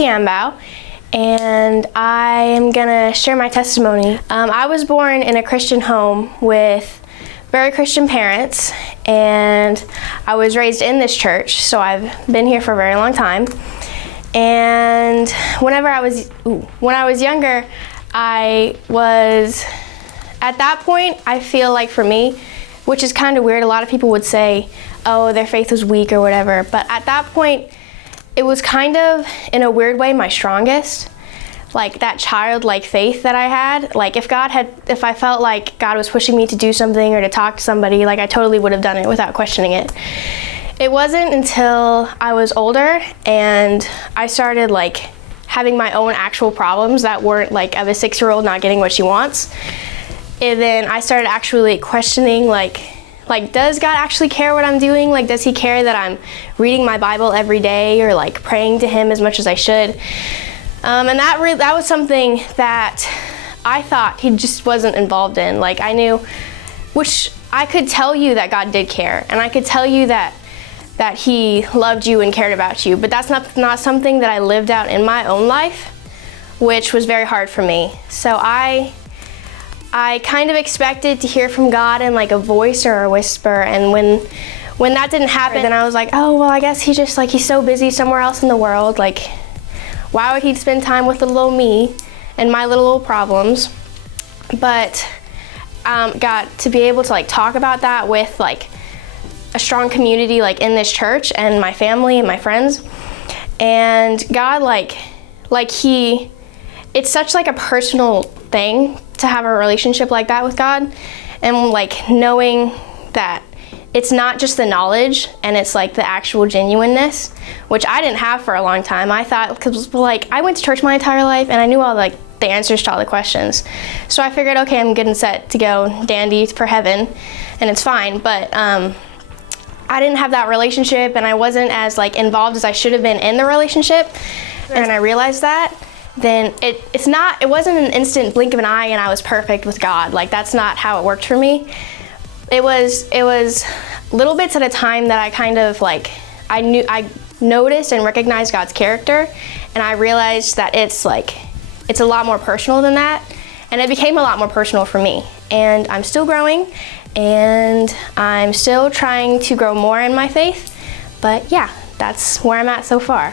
Quiambao, and I am gonna share my testimony. I was born in a Christian home with very Christian parents, and I was raised in this church, so I've been here for a very long time. And when I was younger, I was, at that point, I feel like for me, which is kind of weird, a lot of people would say, oh, their faith was weak or whatever, but at that point, it was kind of, in a weird way, my strongest. Like that childlike faith that I had. Like if I felt like God was pushing me to do something or to talk to somebody, like I totally would have done it without questioning it. It wasn't until I was older and I started like having my own actual problems that weren't like of a 6-year-old not getting what she wants. And then I started actually questioning like does God actually care what I'm doing? Like does he care that I'm reading my Bible every day or like praying to him as much as I should? And that was something that I thought he just wasn't involved in. Like I knew, which I could tell you that God did care, and I could tell you that he loved you and cared about you, but that's not something that I lived out in my own life, which was very hard for me. So I kind of expected to hear from God in like a voice or a whisper, and when that didn't happen, then I was like, oh, well, I guess he's so busy somewhere else in the world. Like, why would he spend time with little old me and my little old problems? But got to be able to like talk about that with like a strong community like in this church and my family and my friends. And God it's such like a personal thing to have a relationship like that with God, and like knowing that it's not just the knowledge and it's like the actual genuineness, which I didn't have for a long time. I thought, because like I went to church my entire life and I knew all like the answers to all the questions. So I figured, okay, I'm good and set to go dandy for heaven and it's fine. But I didn't have that relationship and I wasn't as like involved as I should have been in the relationship. And I realized that, then it wasn't an instant blink of an eye and I was perfect with God. Like that's not how it worked for me. It was little bits at a time that I kind of like, I noticed and recognized God's character, and I realized that it's a lot more personal than that, and it became a lot more personal for me. And I'm still growing, and I'm still trying to grow more in my faith, but yeah, that's where I'm at so far.